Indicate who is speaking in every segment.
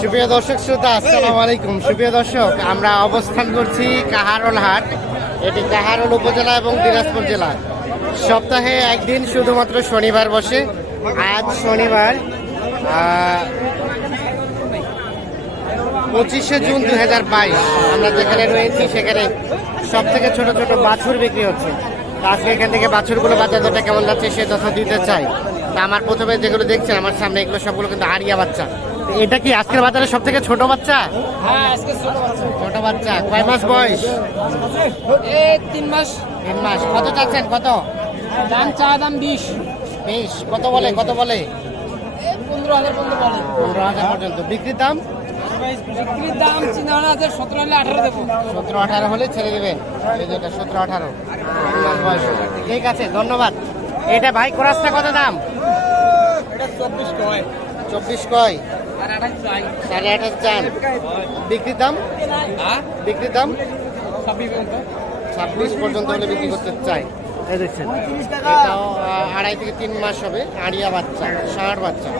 Speaker 1: সুপ্রিয় দর্শক শ্রোতা, আসসালামু আলাইকুম। সুপ্রিয় দর্শক, আমরা অবস্থান করছি কাহারোল হাট। এটি কাহারোল উপজেলা এবং দিনাজপুর জেলা। সপ্তাহে একদিন শুধুমাত্র শনিবার বসে। আজ শনিবার পঁচিশে জুন দু হাজার বাইশ। আমরা যেখানে রয়েছি, সেখানে সব থেকে ছোট ছোট বাছুর বিক্রি হচ্ছে। আজকে এখান থেকে বাছুরগুলো বাজার দরটা কেমন যাচ্ছে সে তথ্য দিতে চাই। আমার প্রথমে যেগুলো দেখছেন আমার সামনে এগুলো সবগুলো কিন্তু আরিয়া বাচ্চা। এটা কি আজকের বাজারে সব থেকে ছোট বাচ্চা?
Speaker 2: হ্যাঁ আজকে ছোট বাচ্চা।
Speaker 1: ছোট বাচ্চা। কয় মাস বয়স?
Speaker 2: তিন মাস।
Speaker 1: তিন মাস। কত চাচ্ছেন? কত?
Speaker 2: দাম চা দাম বিশ।
Speaker 1: বেশ। কত বলে? কত বলে?
Speaker 2: পনেরো হাজার পর্যন্ত বলে।
Speaker 1: পনেরো হাজার পর্যন্ত। বিক্রির দাম?
Speaker 2: বিক্রির দাম চিন্তা হাজার সতেরো হলে আঠারো দেবো।
Speaker 1: সতেরো আঠারো হলে ছেড়ে দেবেন। এই যে এটা সতেরো আঠারো। ঠিক আছে ধন্যবাদ। এটা ভাই কোরাসটা কত দাম?
Speaker 2: চব্বিশ কয়?
Speaker 1: চব্বিশ কয়?
Speaker 2: আর আঠাশ চাই।
Speaker 1: সাড়ে আঠাশ চান বিক্রির দাম?
Speaker 2: হ্যাঁ?
Speaker 1: বিক্রির দাম?
Speaker 2: ছাব্বিশ পর্যন্ত।
Speaker 1: হলে বিক্রি করতে চাই। এই দেখছেন। এটাও আড়াই থেকে তিন মাস হবে। আড়িয়া বাচ্চা ষাট বাচ্চা।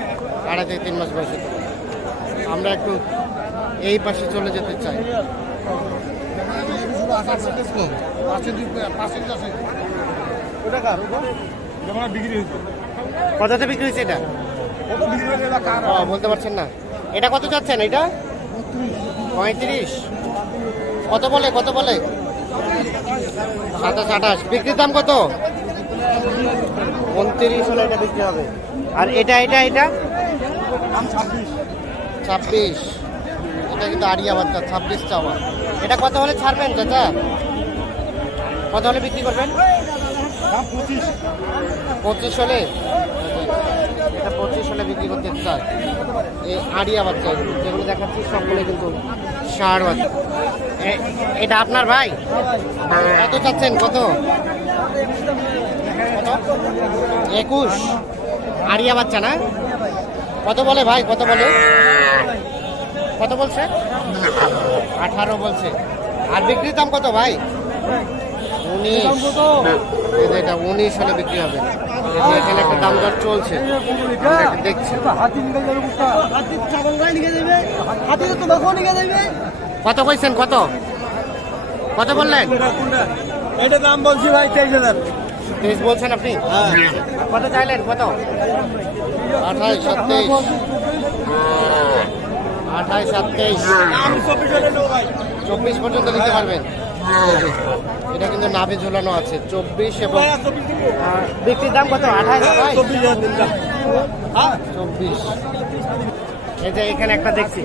Speaker 1: আড়াই থেকে তিন মাস বয়সে। আমরা একটু এই পাশে চলে যেতে চাই। কততে বিক্রি হয়েছে এটা? ও, বলতে পারছেন না। এটা কত চাচ্ছেন এটা? পঁয়ত্রিশ। কত বলে কত বলে? সাতাশ আঠাশ। বিক্রির দাম কত? উনত্রিশ হলে এটা বিক্রি হবে। আর এটা এটা এটা? ছাব্বিশ। এটা কিন্তু আড়িয়া বাচ্চা ছাব্বিশ চাওয়া। এটা কত হলে ছাড়বেন চাচা? কত হলে বিক্রি করবেন? পঁচিশ। হলে? এটা পঁচিশ হলে বিক্রি করতে চায় এই আড়িয়া বাচ্চা যেগুলো দেখাচ্ছি সবগুলো কিন্তু ষাঁড় বাচ্চা। এটা আপনার ভাই? কত চাচ্ছেন? কত কত? একুশ। আড়িয়া বাচ্চা না? কত বলে ভাই? কত বলে? কত বলছে? আঠারো বলছে। আর বিক্রির দাম কত ভাই? উনিশ। এই যে এটা উনিশ হলে বিক্রি হবে এখানে একটা দাম দর চলছে। দেখছি। কত কইছেন কত? কত বললেন?
Speaker 3: এটা দাম বলছি ভাই তেইশ হাজার।
Speaker 1: তেইশ বলছেন আপনি? কত চাইলেন কত? আঠাইশ সাতাইশ আঠাইশ সাতাইশ
Speaker 3: চব্বিশ
Speaker 1: পর্যন্ত নিতে পারবেন? এটা কিন্তু নাভি ঝুলানো আছে চব্বিশ এবং বিক্রির দাম কত?
Speaker 3: চব্বিশ দাম। হ্যাঁ।
Speaker 1: চব্বিশ। এই যে এখানে একটা দেখছি।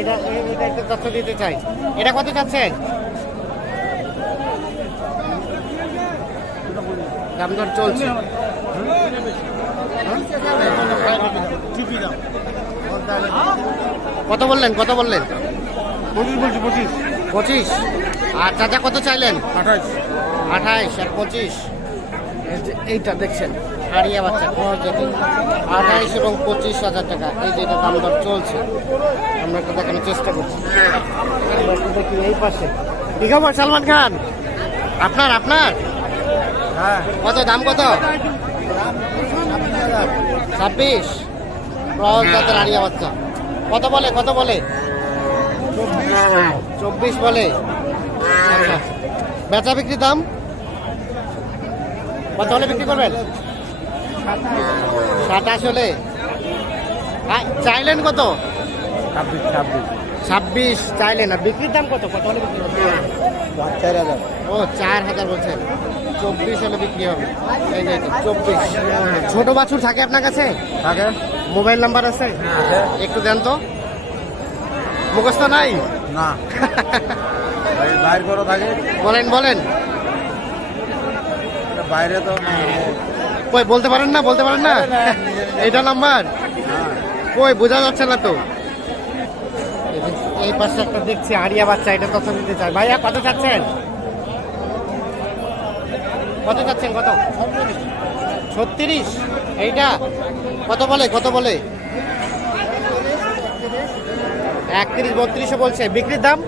Speaker 1: এটা এটা একটা তথ্য দিতে চাই। এটা কত চাচ্ছেন দাম দর চলছে। কত বললেন? কত বললেন?
Speaker 3: পঁচিশ বলছি পঁচিশ।
Speaker 1: পঁচিশ। আর চাচা কত চাইলেন?
Speaker 3: আঠাশ
Speaker 1: আঠাইশ আর পঁচিশ। এই এইটা দেখছেন। হারিয়া বাচ্চা খরচ জাতি আঠাইশ এবং পঁচিশ হাজার টাকা। এই যে দাম দর চলছে। আমরা একটু দেখানোর চেষ্টা করছি। দেখি এই পাশে। কি খবর সালমান খান। আপনার আপনার?
Speaker 3: হ্যাঁ।
Speaker 1: কত দাম কত? ছাব্বিশ। ক্রস জাতের হারিয়া বাচ্চা। কত বলে কত বলে? চব্বিশ। বলে। আচ্ছা। বেচা বিক্রি দাম? কত হলে বিক্রি করবেন? সাতাশ হলে। চাইলেন কত?
Speaker 3: ছাব্বিশ
Speaker 1: চাইলেন। আর বিক্রির দাম কত? কত হলে বিক্রি
Speaker 3: চার হাজার।
Speaker 1: ও চার হাজার বলছেন। চব্বিশ হলে বিক্রি হবে। চব্বিশ। ছোট বাছুর থাকে আপনার কাছে?
Speaker 3: থাকে।
Speaker 1: মোবাইল নাম্বার আছে। একটু দেন তো। মুখস্থ নাই?
Speaker 3: না। বাইর করো থাকে
Speaker 1: বলেন বলেন।
Speaker 3: বাইরে তো
Speaker 1: কই বলতে পারেন না বলতে পারেন না? এইটা নাম্বার? কই বোঝা যাচ্ছে না তো। এই পাশে একটা দেখছি হারিয়া বাচ্চা এটা তথ্য দিতে চাই ভাইয়া কত চাচ্ছেন? কত চাচ্ছেন কত? ছত্রিশ? এইটা? কত বলে কত বলে? একত্রিশ বত্রিশও বলছে। বিক্রির দাম?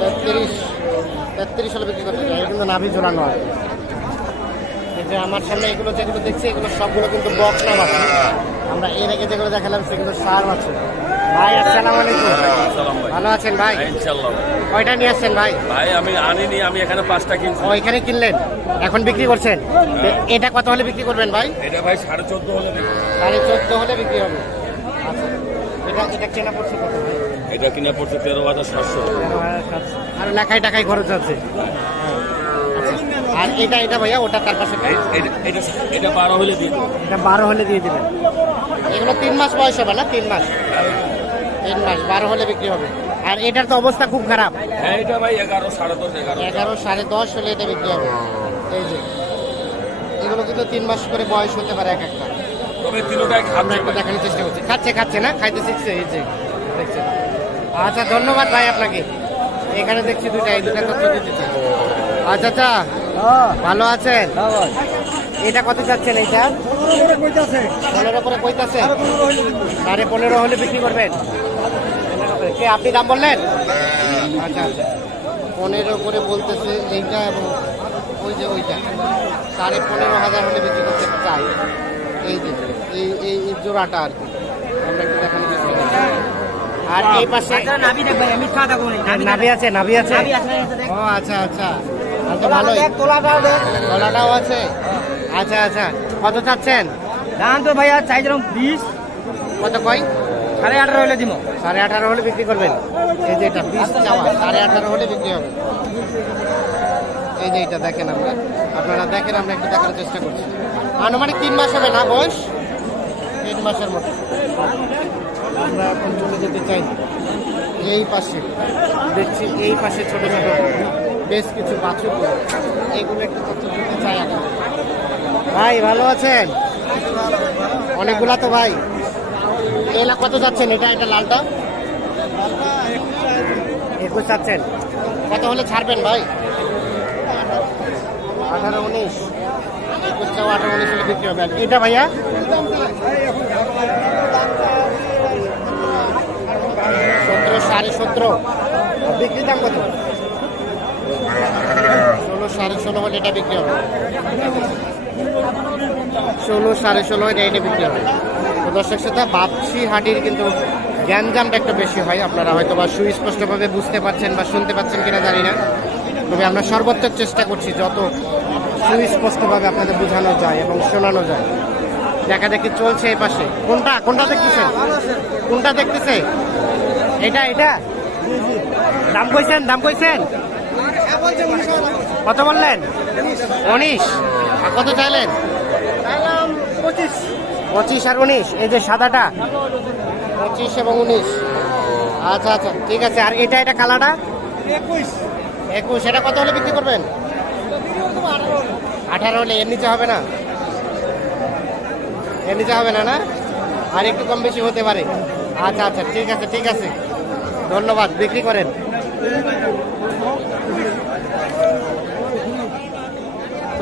Speaker 1: তেত্রিশ তেত্রিশ হলে বিক্রি করতে চাই কিন্তু নাভি ঝোলানো হয় এই যে আমার সামনে এগুলো যেগুলো দেখছি এগুলো সবগুলো কিন্তু বকনা আছে। আমরা এর আগে যেগুলো দেখালাম সেগুলো সার মাছ ভাই আসসালামু আলাইকুম। ভালো আছেন ভাই?
Speaker 4: ইনশাল্লাহ
Speaker 1: কয়টা নিয়ে আসছেন ভাই?
Speaker 4: ভাই আমি আনিনি আমি এখানে পাঁচটা কিনছি।
Speaker 1: ও এখানে কিনলেন? এখন বিক্রি করছেন? এটা কত হলে বিক্রি করবেন ভাই?
Speaker 4: এটা ভাই সাড়ে চোদ্দ হলে
Speaker 1: সাড়ে চোদ্দ হলে বিক্রি হবে। আচ্ছা এটা এটা কেনা পড়ছে কত ভাই?
Speaker 4: এটা কিনা পড়ছে তেরো হাজার সাতশো।
Speaker 1: আর লেখায় টাকায় খরচ আছে? আচ্ছা। আর এটা এটা ভাইয়া ওটা তার পাশে
Speaker 4: এটা- বারো হলে দিই
Speaker 1: এটা বারো হলে দিয়ে দেবেন। এগুলো তিন মাস বয়স হবে না? তিন মাস। তিন মাস বারো হলে বিক্রি হবে। আর এটার তো অবস্থা খুব খারাপ।
Speaker 4: হ্যাঁ এটা ভাই এগারো সাড়ে দশ এগারো।
Speaker 1: এগারো সাড়ে দশ হলে এটা বিক্রি হবে। এই যে এগুলো কিন্তু তিন মাস করে বয়স হতে পারে এক একটা।
Speaker 4: তবে তিনোটাই
Speaker 1: আমরা একটু দেখানোর চেষ্টা করছি। খাচ্ছে খাচ্ছে না? খাইতে শিখছে এই যে দেখছেন। আচ্ছা ধন্যবাদ ভাই আপনাকে। এখানে দেখছি দুটা এই দুটা তথ্য দিতেছে আচ্ছা আচ্ছা ভালো আছেন? এটা কত চাচ্ছেন এইটা? পনেরো করে কইতাছে? সাড়ে পনেরো হলে বিক্রি করবেন? পনেরো করে। কে আপনি দাম বললেন? আচ্ছা আচ্ছা। পনেরো করে বলতেছে এইটা এবং ওই যে ওইটা। সাড়ে পনেরো হাজার হলে বিক্রি করতে চাই। এই যে এই এই জোড়াটা আর কি। আমরা একটু চেষ্টা করছি আর এই পাশে
Speaker 2: দাবো
Speaker 1: নাভি আছে নাভি আছে। ও আচ্ছা আচ্ছা। আচ্ছা ভালোই। গলাটাও আছে। আচ্ছা আচ্ছা। কত চাচ্ছেন?
Speaker 2: দাম তো ভাইয়া চাই যেরকম বিশ।
Speaker 1: কত কয়
Speaker 2: সাড়ে আঠারো হলে দিব
Speaker 1: সাড়ে আঠারো হলে বিক্রি করবেন। এই যে এটা বিশ চাওয়া, সাড়ে আঠারো হলে বিক্রি হবে। এই যে এটা দেখেন আমরা। আপনারা দেখেন, আমরা একটু দেখার চেষ্টা করছি। আনুমানিক তিন মাস হবে না বয়স? তিন মাসের মতো। আমরা এখন চলে যেতে চাই। এই পাশে। দেখছি এই পাশে ছোট ছোট বেশ কিছু বাছুর এগুলো একটু তথ্য দিতে চাই ভাই, ভালো আছেন? অনেকগুলা তো ভাই। এলা কত যাচ্ছেন? এটা এটা লালটা একুশ যাচ্ছেন। কত হলে ছাড়বেন ভাই? আঠারো উনিশ। একুশ আঠারো উনিশ হলে বিক্রি হবে এটা ভাইয়া? সতেরো সাড়ে সতেরো। বিক্রি দাম কত? ষোলো সাড়ে ষোলো হলে এটা বিক্রি হবে। ষোলো সাড়ে ষোলো হলে এটা বিক্রি হবে। দর্শক শ্রোতা, বাপসি হাটির কিন্তু গ্যাঞ্জামটা একটু বেশি হয়। আপনারা হয়তো বা সুস্পষ্টভাবে বুঝতে পারছেন বা শুনতে পাচ্ছেন কিনা জানি না। তবে আমরা সর্বোচ্চ চেষ্টা করছি যত সুস্পষ্টভাবে আপনাদের বোঝানো যায় এবং শোনানো যায়। দেখা দেখি চলছে এই পাশে। কোনটা? কোনটা দেখতেছেন? কোনটা দেখতেছে? এটা এটা? দাম কইছেন দাম কইছেন? কত বললেন? উনিশ। কত চাইলেন? পঁচিশ। পঁচিশ আর উনিশ এই যে সাদাটা। পঁচিশ এবং উনিশ। আচ্ছা আচ্ছা ঠিক আছে। আর এটা এটা কালাটা একুশ। একুশ এটা কত হলে বিক্রি করবেন? আঠারো হলে এর নিচে হবে না? এর নিচে হবে না না? আর একটু কম বেশি হতে পারে। আচ্ছা আচ্ছা ঠিক আছে ঠিক আছে। ধন্যবাদ বিক্রি করেন।